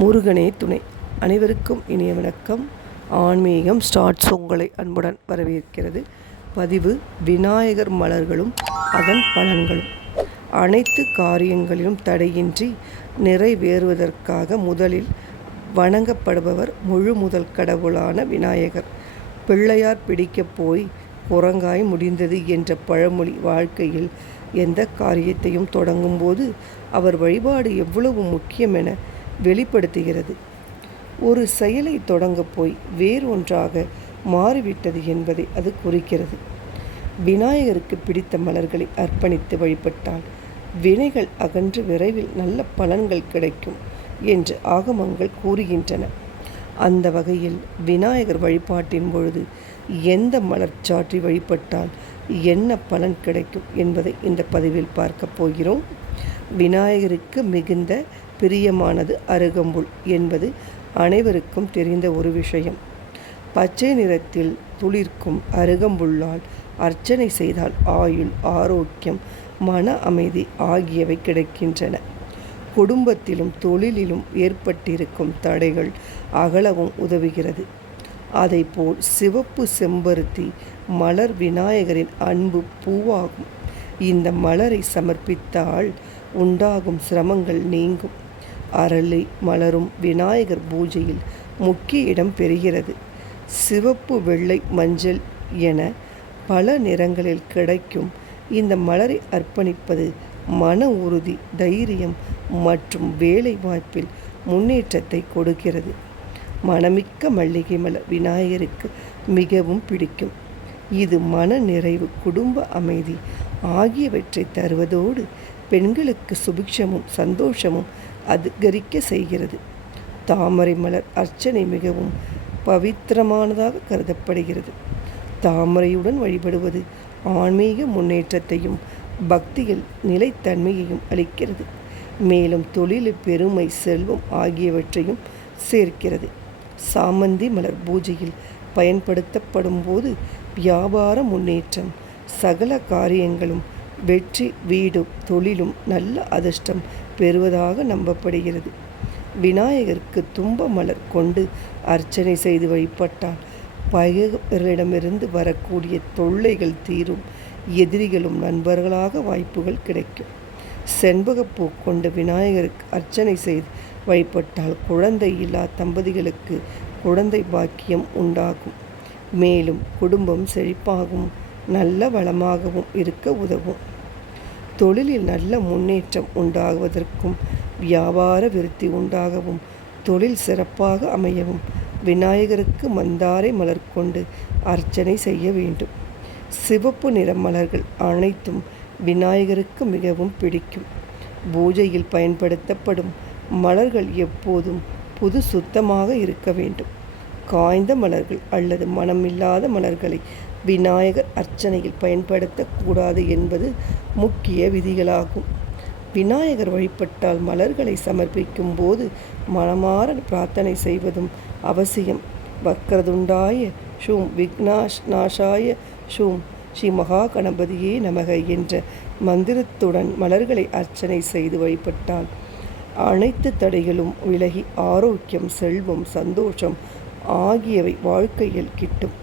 முருகனே துணை. அனைவருக்கும் இனிய வணக்கம். ஆன்மீகம் ஸ்டார்ட்ஸ் உங்களை அன்புடன் வரவேற்கிறது. பதிவு விநாயகர் மலர்களும் அதன் பலன்களும். அனைத்து காரியங்களிலும் தடையின்றி நிறைவேறுவதற்காக முதலில் வணங்கப்படுபவர் முழு முதல் கடவுளான விநாயகர். பிள்ளையார் பிடிக்கப் போய் குரங்காய் முடிந்தது என்ற பழமொழி வாழ்க்கையில் எந்த காரியத்தையும் தொடங்கும்போது அவர் வழிபாடு எவ்வளவு முக்கியம் என வெளிப்படுத்துகிறது. ஒரு செயலை தொடங்க போய் வேறொன்றாக மாறிவிட்டது என்பதை அது குறிக்கிறது. விநாயகருக்கு பிடித்த மலர்களை அர்ப்பணித்து வழிபட்டால் வினைகள் அகன்று விரைவில் நல்ல பலன்கள் கிடைக்கும் என்று ஆகமங்கள் கூறுகின்றன. அந்த வகையில் விநாயகர் வழிபாட்டின் பொழுது எந்த மலர் சாற்றி வழிபட்டால் என்ன பலன் கிடைக்கும் என்பதை இந்த பதிவில் பார்க்க போகிறோம். விநாயகருக்கு மிகுந்த பிரியமானது அருகம்புல் என்பது அனைவருக்கும் தெரிந்த ஒரு விஷயம். பச்சை நிறத்தில் துளிர்க்கும் அருகம்புல்லால் அர்ச்சனை செய்தால் ஆயுள், ஆரோக்கியம், மன அமைதி ஆகியவை கிடைக்கின்றன. குடும்பத்திலும் தொழிலிலும் ஏற்பட்டிருக்கும் தடைகள் அகலவும் உதவுகிறது. அதைப்போல் சிவப்பு செம்பருத்தி மலர் விநாயகரின் அன்பு பூவாகும். இந்த மலரை சமர்ப்பித்தால் உண்டாகும் சிரமங்கள் நீங்கும். அரளி மலரும் விநாயகர் பூஜையில் முக்கிய இடம் பெறுகிறது. சிவப்பு, வெள்ளை, மஞ்சள் என பல நிறங்களில் கிடைக்கும் இந்த மலரை அர்ப்பணிப்பது மன உறுதி, தைரியம் மற்றும் வேலை வாய்ப்பில் முன்னேற்றத்தை கொடுக்கிறது. மனமிக்க மல்லிகை மலர் விநாயகருக்கு மிகவும் பிடிக்கும். இது மன நிறைவு, குடும்ப அமைதி ஆகியவற்றை தருவதோடு பெண்களுக்கு சுபிக்ஷமும் சந்தோஷமும் அதிகரிக்க செய்கிறது. தாமரை மலர் அர்ச்சனை மிகவும் பவித்திரமானதாக கருதப்படுகிறது. தாமரையுடன் வழிபடுவது ஆன்மீக முன்னேற்றத்தையும் பக்தியில் நிலைத்தன்மையையும் அளிக்கிறது. மேலும் தொழிலில் பெருமை, செல்வம் ஆகியவற்றையும் சேர்க்கிறது. சாமந்தி மலர் பூஜையில் பயன்படுத்தப்படும் போது வியாபார முன்னேற்றம், சகல காரியங்களும் வெற்றி, வீடும் தொழிலும் நல்ல அதிர்ஷ்டம் பெறுவதாக நம்பப்படுகிறது. விநாயகருக்கு தும்ப மலர் கொண்டு அர்ச்சனை செய்து வழிபட்டால் பகைவர்களிடமிருந்து வரக்கூடிய தொல்லைகள் தீரும். எதிரிகளும் நண்பர்களாக வாய்ப்புகள் கிடைக்கும். செண்பகப்பூ கொண்டு விநாயகருக்கு அர்ச்சனை செய்து வழிபட்டால் குழந்தை இல்லா தம்பதிகளுக்கு குழந்தை பாக்கியம் உண்டாகும். மேலும் குடும்பம் செழிப்பாகவும் நல்ல வளமாகவும் இருக்க உதவும். தொழிலில் நல்ல முன்னேற்றம் உண்டாகுவதற்கும் வியாபார விருத்தி உண்டாகவும் தொழில் சிறப்பாக அமையவும் விநாயகருக்கு மந்தாரை மலர் கொண்டு அர்ச்சனை செய்ய வேண்டும். சிவப்பு நிற மலர்கள் அனைத்தும் விநாயகருக்கு மிகவும் பிடிக்கும். பூஜையில் பயன்படுத்தப்படும் மலர்கள் எப்போதும் புது சுத்தமாக இருக்க வேண்டும். காய்ந்த மலர்கள் அல்லது மனமில்லாத மலர்களை விநாயகர் அர்ச்சனையில் பயன்படுத்தக்கூடாது என்பது முக்கிய விதிகளாகும். விநாயகர் வழிபட்டால் மலர்களை சமர்ப்பிக்கும் போது மனமாற பிரார்த்தனை செய்வதும் அவசியம். வக்ரதுண்டாய ஷூம் விக்னாஷாய ஷூம் ஸ்ரீ மகா கணபதியே நமக என்ற மந்திரத்துடன் மலர்களை அர்ச்சனை செய்து வழிபட்டால் அனைத்து தடைகளும் விலகி ஆரோக்கியம், செல்வம், சந்தோஷம் ஆகியவை வாழ்க்கையில் கிட்டும்.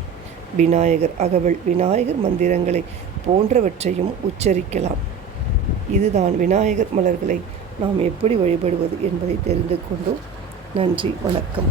விநாயகர் அகவல், விநாயகர் மந்திரங்களை போன்றவற்றையும் உச்சரிக்கலாம். இதுதான் விநாயகர் மலர்களை நாம் எப்படி வழிபடுவது என்பதை தெரிந்து கொண்டோம். நன்றி, வணக்கம்.